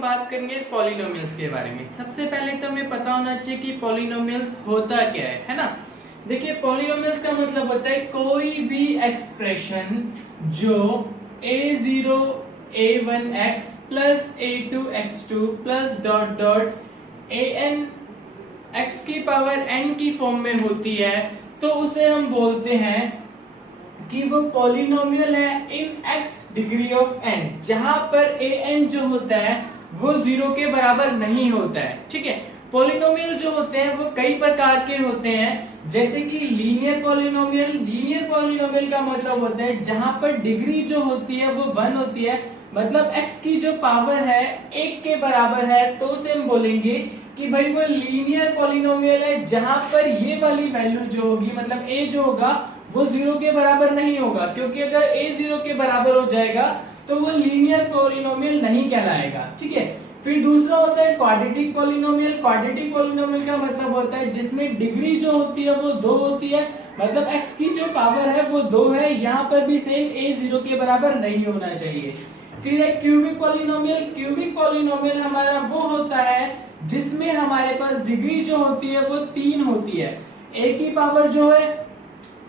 हम बात करेंगे पॉलिनोमियल्स के बारे में। सबसे पहले तो हमें पता होना चाहिए कि पॉलिनोमियल्स होता क्या है ना। देखिए पॉलिनोमियल्स का मतलब होता है कोई भी एक्सप्रेशन जो a0 a1x plus a2 x2 plus dot dot an x की पावर n की फॉर्म में होती है तो उसे हम बोलते हैं कि वो पॉलिनोमियल है इन x डिग्री ऑफ n, जहां पर an जो होता है वो 0 के बराबर नहीं होता है। ठीक है, पॉलिनोमियल जो होते हैं वो कई प्रकार के होते हैं, जैसे कि लीनियर पॉलिनोमियल। लीनियर पॉलिनोमियल का मतलब होता है जहां पर डिग्री जो होती है वो 1 होती है, मतलब x की जो पावर है 1 के बराबर है, तो उसे हम बोलेंगे कि भाई वो लीनियर पॉलिनोमियल है जहां पर ये वाली वैल्यू जो होगी, मतलब a जो होगा वो 0 के बराबर नहीं होगा, क्योंकि अगर a 0 के बराबर हो जाएगा तो वो लीनियर पॉलिनोमियल नहीं कहलाएगा। ठीक है, फिर दूसरा होता है क्वाड्रेटिक पॉलिनोमियल। क्वाड्रेटिक पॉलिनोमियल का मतलब होता है जिसमें डिग्री जो होती है वो 2 होती है, मतलब x की जो पावर है वो 2 है, यहाँ पर भी सेम a 0 के बराबर नहीं होना चाहिए। फिर एक क्यूबिक पॉलिनोमियल। क्यूबिक पॉलिनोमियल हमारा वो होता है जिसमें हमारे पास डिग्री जो होती है वो 3 होती है, a की पावर जो है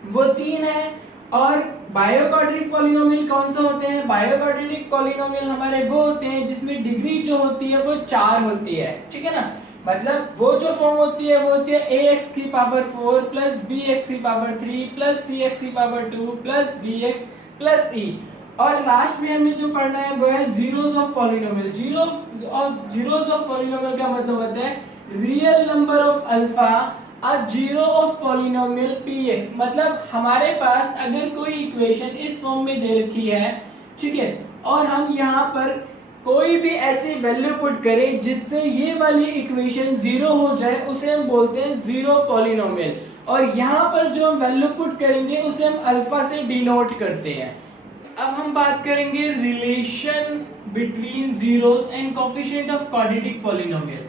वो 3 है। और बायोक्वाड्रेटिक पॉलिनोमियल कौन सा होते हैं? बायोक्वाड्रेटिक पॉलिनोमियल हमारे वो होते हैं जिसमें डिग्री जो होती है वो 4 होती है। ठीक है ना, मतलब वो जो फॉर्म होती है वो होती है ax की पावर 4 प्लस bx की पावर 3 प्लस cx की power 2 plus dx plus e। और लास्ट में हमें जो पढ़ना है वो है zeros of polynomial. Zeros of polynomial का मतलब होता है real number of alpha a zero of polynomial px। मतलब हमारे पास अगर कोई इक्वेशन इस फॉर्म में दे रखी है, ठीक है, और हम यहाँ पर कोई भी ऐसी वैल्यू पुट करें जिससे ये वाली इक्वेशन जीरो हो जाए, उसे हम बोलते हैं जीरो पॉलिनोमियल। और यहाँ पर जो हम वैल्यू पुट करेंगे उसे हम अल्फा से डिनोट करते हैं। अब हम बात करेंगे relation between zeros and coefficient of quadratic polynomial,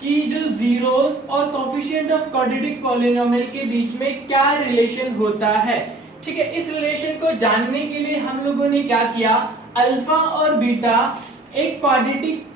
कि जो जीरोस और कोएफिशिएंट ऑफ क्वाड्रेटिक पॉलिनोमियल के बीच में क्या रिलेशन होता है। ठीक है, इस रिलेशन को जानने के लिए हम लोगों ने क्या किया, अल्फा और बीटा एक क्वाड्रेटिक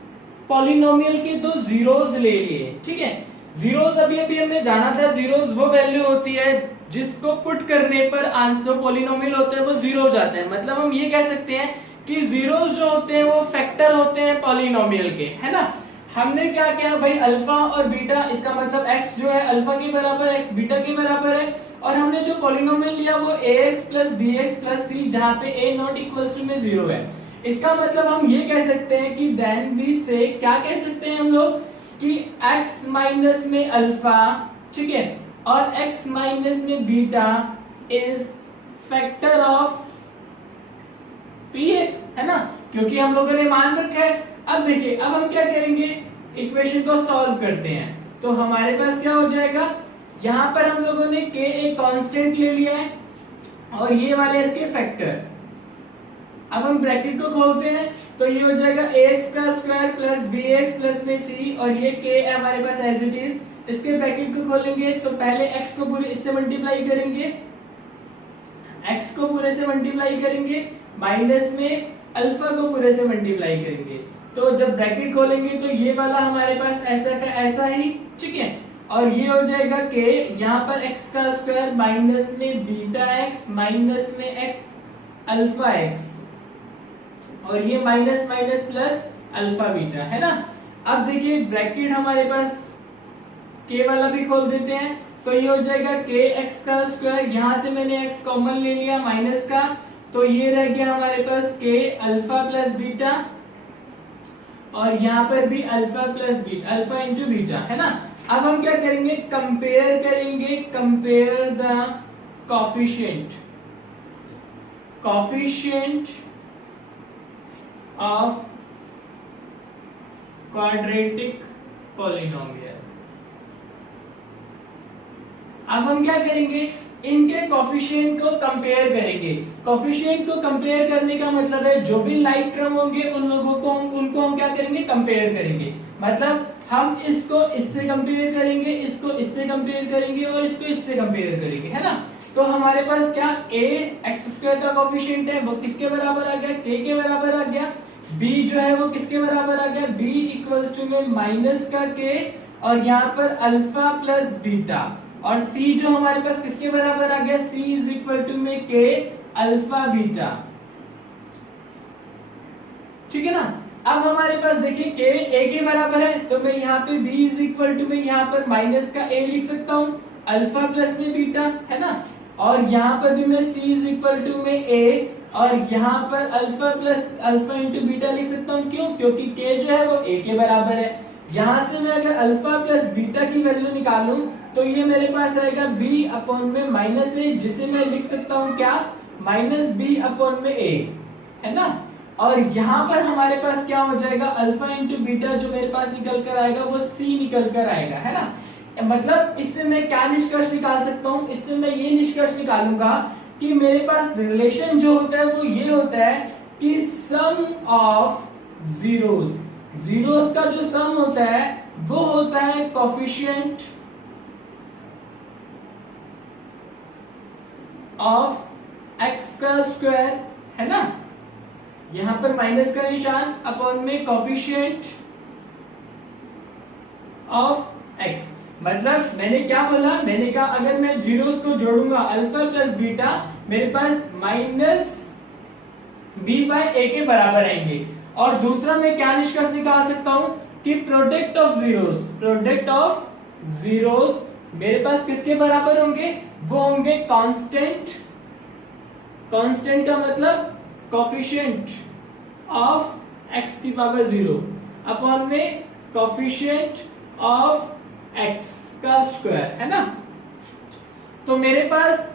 पॉलिनोमियल के दो जीरोस ले लिए। ठीक है, जीरोस अभी अभी हमने जाना था, जीरोस वो वैल्यू होती है जिसको पुट करने पर आंसर पॉलिनोमियल होता है वो जीरो हो जाता है। मतलब हम ये कह सकते हैं कि जीरोस जो होते हैं वो फैक्टर होते हैं पॉलिनोमियल के, है ना। हमने क्या किया भाई, अल्फा और बीटा, इसका मतलब x जो है अल्फा के बराबर, x बीटा के बराबर है, और हमने जो पॉलिनोमियल लिया वो ax plus bx plus c, जहां पे a नॉट इक्वल्स टू में 0 है। इसका मतलब हम ये कह सकते हैं कि देन वी से, क्या कह सकते हैं हम लोग कि x माइनस में अल्फा, ठीक है, और x माइनस में beta is factor of px, है ना, क्योंकि हम लोगों ने मान रखा है। अब देखिए, अब हम क्या करेंगे, इक्वेशन को सॉल्व करते हैं, तो हमारे पास क्या हो जाएगा, यहां पर हम लोगों ने k एक कांस्टेंट ले लिया है और ये वाले इसके फैक्टर। अब हम ब्रैकेट को खोलते हैं तो ये हो जाएगा ax का स्क्वायर प्लस bx प्लस में c, और ये k है हमारे पास एज इट इज। इसके ब्रैकेट को खोलेंगे तो पहले x को पूरे इससे मल्टीप्लाई करेंगे, x को पूरे से मल्टीप्लाई करेंगे, माइनस में अल्फा को पूरे से मल्टीप्लाई करेंगे। तो जब ब्रैकेट खोलेंगे तो ये वाला हमारे पास ऐसा का ऐसा ही, ठीक है, और ये हो जाएगा k, यहाँ पर x का स्क्वायर माइनस में बीटा x माइनस में x अल्फा x, और ये minus minus plus alpha beta, है ना। अब देखिए ब्रैकेट हमारे पास k वाला भी खोल देते हैं, तो ये हो जाएगा k x का स्क्वायर, यहाँ से मैंने x कॉमन ले लिया माइनस का, तो ये रह गया हमारे पास k अल्फा प्लस बीटा, और यहाँ पर भी alpha plus beta, alpha into beta, है ना। अब हम क्या करेंगे, कंपेयर करेंगे, compare the coefficient of quadratic polynomial. अब हम क्या करेंगे, इनके कोएफिशिएंट को कंपेयर करेंगे। कोएफिशिएंट को कंपेयर करने का मतलब है जो भी लाइक टर्म होंगे उन लोगों को उनको हम क्या करेंगे, कंपेयर करेंगे। मतलब हम इसको इससे कंपेयर करेंगे, इसको इससे कंपेयर करेंगे, और इसको इससे कंपेयर करेंगे, है ना। तो हमारे पास क्या a x स्क्वायर का कोएफिशिएंट है वो किसके बराबर आ गया, k के बराबर आ गया। b जो है वो किसके बराबर आ गया, b इक्वल्स टू में माइनस का k और यहाँ पर अल्फा प्लस बीटा, और c जो हमारे पास किसके बराबर आ गया, c इज इक्वल टू में k अल्फा बीटा। ठीक है ना। अब हमारे पास देखिए k a के बराबर है, तो मैं यहाँ पे b इज इक्वल टू में यहाँ पर माइनस का a लिख सकता हूँ अल्फा प्लस में बीटा, है ना। और यहाँ पर भी मैं c इज इक्वल टू में a और यहाँ पर alpha plus alpha into beta लिख सकता हूँ। क्यों, क्योंकि k जो है वो a के बराबर है। यहाँ से मैं अगर अल्फा प्लस बीटा की वैल्यू निकालूं तो ये मेरे पास आएगा b अपॉन में माइनस a, जिसे मैं लिख सकता हूँ क्या, माइनस b अपॉन में a, है ना। और यहाँ पर हमारे पास क्या हो जाएगा, अल्फा इंटू बीटा जो मेरे पास निकल कर आएगा वो c निकल कर आएगा, है ना। मतलब इससे मैं क्या निष्कर्ष निकाल सकता हूँ, इससे मैं ये निष्कर्ष निकालूंगा कि मेरे पास रिलेशन जो होता है वो ये होता है कि सम ऑफ जीरोस, जीरोस का जो सम होता है वो होता है कोफिशिएंट ऑफ x का स्क्वायर, है ना। यहां पर माइनस का निशान अपॉन में कोफिशिएंट ऑफ x। मतलब मैंने क्या बोला, मैंने कहा अगर मैं जीरोस को जोड़ूंगा अल्फा प्लस बीटा, मेरे पास माइनस b बाय a के बराबर आएंगे। और दूसरा मैं क्या निष्कर्ष निकाल सकता हूं कि product of zeros, product of zeros मेरे पास किसके बराबर होंगे, वो होंगे कांस्टेंट, कांस्टेंट का मतलब कोफिशिएंट ऑफ x की पावर 0 अपॉन में कोफिशिएंट ऑफ x का स्क्वायर, है ना। तो मेरे पास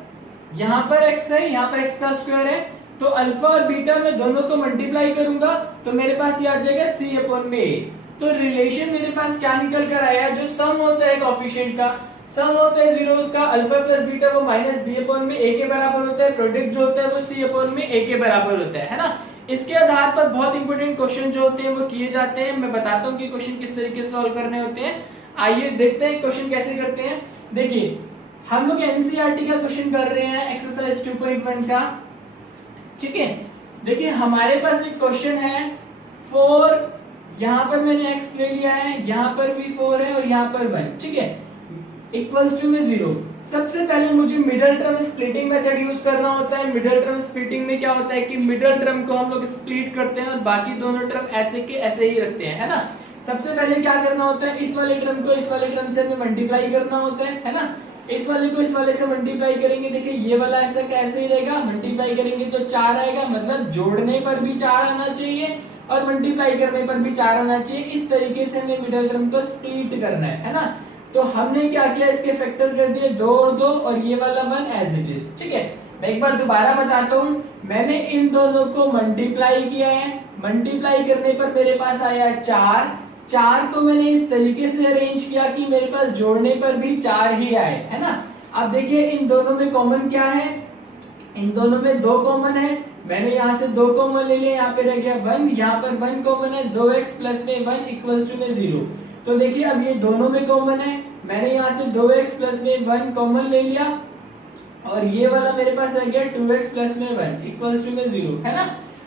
यहां पर x है, यहां पर x का स्क्वायर है, तो अल्फा और बीटा में दोनों को मल्टीप्लाई करूंगा तो मेरे पास ये आ जाएगा c अपॉन में a। तो रिलेशन मेरे पास क्या निकल कर आया, जो सम होता है कोफिशिएंट का, सम होता है जीरोस का अल्फा प्लस बीटा, वो माइनस b अपॉन में a के बराबर होता है। प्रोडक्ट जो होता है वो c अपॉन में a के बराबर होता है ना। इसके आधार पर बहुत इंपॉर्टेंट क्वेश्चन जो होते हैं वो किए जाते हैं। मैं बताता हूं कि क्वेश्चन किस तरीके से सॉल्व करने होते हैं। आइए देखते हैं क्वेश्चन कैसे करते हैं। देखिए हम लोग एनसीईआरटी का क्वेश्चन कर रहे हैं एक्सरसाइज 2.1 का, ठीक है। देखिए हमारे पास एक क्वेश्चन है 4, यहाँ पर मैंने x ले लिया है, यहाँ पर भी 4 है और यहाँ पर 1, ठीक है, इक्वल्स टू में 0। सबसे पहले मुझे middle term splitting method use करना होता है। मिडिल टर्म स्प्लिटिंग में क्या होता है कि मिडिल टर्म को हम लोग स्प्लिट करते हैं और बाकी दोनों टर्म ऐसे के ऐसे ही रखते हैं, है ना। सबसे पहले क्या करना होता है, इस वाले टर्म को इस वाले टर्म से हमें मल्टीप्लाई करना होता है ना। इस वाले को इस वाले से मल्टीप्लाई करेंगे, देखिए ये वाला ऐसा कैसे ही रहेगा, मल्टीप्लाई करेंगे तो 4 आएगा, मतलब जोड़ने पर भी 4 आना चाहिए और मल्टीप्लाई करने पर भी 4 आना चाहिए। इस तरीके से हमें मिडिल टर्म को स्प्लिट करना है ना। तो हमने क्या किया, इसके फैक्टर कर दिए 2 और 2 और ये वाला 1 एज इट इज, ठीक है। मैं एक बार दोबारा बताता हूं, मैंने इन दोनों को मल्टीप्लाई किया है, मल्टीप्लाई करने पर मेरे पास आया 4 को मैंने इस तरीके से अरेंज किया कि मेरे पास जोड़ने पर भी 4 ही आए, है ना। अब देखिए इन दोनों में कॉमन क्या है, इन दोनों में 2 कॉमन है, मैंने यहाँ से 2 कॉमन ले लिया, यहाँ पे रह गया 1, यहाँ पर 1 कॉमन है, 2x प्लस में 1 इक्वल्स टू में 0। तो देखिए अब ये दोनों में कॉमन है, मैंने यहाँ से 2x प्लस में 1 कॉमन ले लिया और ये वाला मेरे पास रह गया 2x प्लस में 1 इक्वल्स टू में 0, है ना।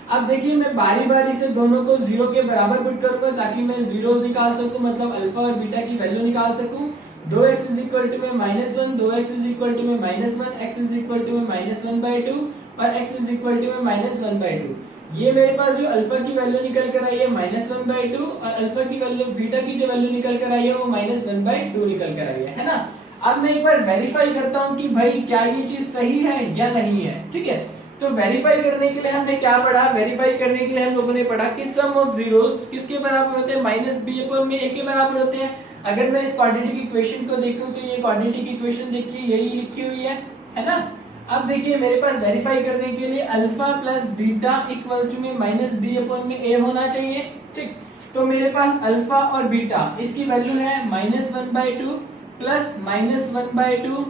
अब देखिए मैं बारी बारी से दोनों को 0 के बराबर पुट करूंगा ताकि मैं जीरोस निकाल सकूं, मतलब अल्फा और बीटा की वैल्यू निकाल सकूं। 2x इज इक्वल टू में -1, 2x इज इक्वल टू में -1, x इज इक्वल टू में -1/2 और x इज इक्वल टू में -1/2। ये मेरे पास जो अल्फा की वैल्यू निकल कर आई है -1/2 और अल्फा की वैल्यू बीटा की जो वैल्यू निकल कर आई है वो -1/2 निकल कर आई है ना। अब मैं एक बार वेरीफाई करता हूं कि भाई क्या ये चीज सही है या नहीं है, ठीक है। तो वेरीफाई करने के लिए हमने क्या पढ़ा, वेरीफाई करने के लिए हम लोगों ने पढ़ा कि सम ऑफ जीरोस किसके बराबर होते हैं, -b अपॉन में a के बराबर होते हैं। अगर मैं इस क्वाड्रेटिक इक्वेशन को देखूं तो ये क्वाड्रेटिक इक्वेशन देखिए यही लिखी हुई है ना। अब देखिए मेरे पास वेरीफाई करने के लिए alpha plus beta equals to में -b अपॉन में a होना चाहिए, ठीक। तो मेरे पास अल्फा और बीटा इसकी वैल्यू है -1/2 प्लस -1/2,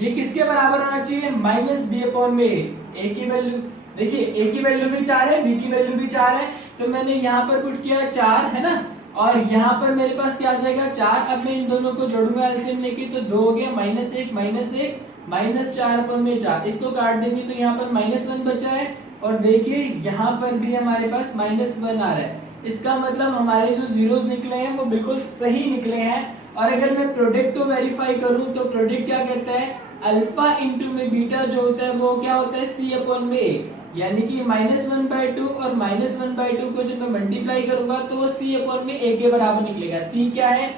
ये किसके बराबर होना चाहिए, -b अपॉन में a की वैल्यू, देखिए a की वैल्यू भी 4 है, b की वैल्यू भी 4 है, तो मैंने यहाँ पर पुट किया 4, है ना। और यहाँ पर मेरे पास क्या आ जाएगा 4। अब मैं इन दोनों को जोड़ूंगा एलसीएम लेके, तो 2 हो गया -1 -1 -4 अपॉन में 4, इसको काट देंगे तो यहाँ पर -1 बचा है और देखिए यहाँ पर भी हमारे पास -1 आ रहा है। इसका मतलब हमारे जो जीरोस निकले हैं वो बिल्कुल सही निकले हैं। और अगर मैं प्रोडक्ट को वेरीफाई करूं तो प्रोडक्ट क्या कहता है, अल्फा इंटू में बीटा जो होता है वो क्या होता है C/A, यानी कि -1/2 और -1/2 को जब मैं मल्टीप्लाई करूंगा तो वो C/A के बराबर निकलेगा। C क्या है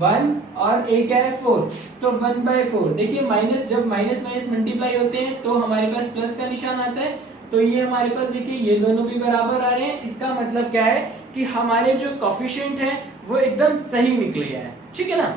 1 और A क्या है 4, तो 1/4। देखिए माइनस, जब माइनस माइनस मल्टीप्लाई होते हैं तो हमारे पास प्लस का निशान आता है, तो ये हमारे पास देखिए ये दोनों भी बराबर आ रहे हैं। इसका मतलब क्या है कि हमारे जो कोफिशिएंट है वो एकदम सही निकले हैं, ठीक है ना।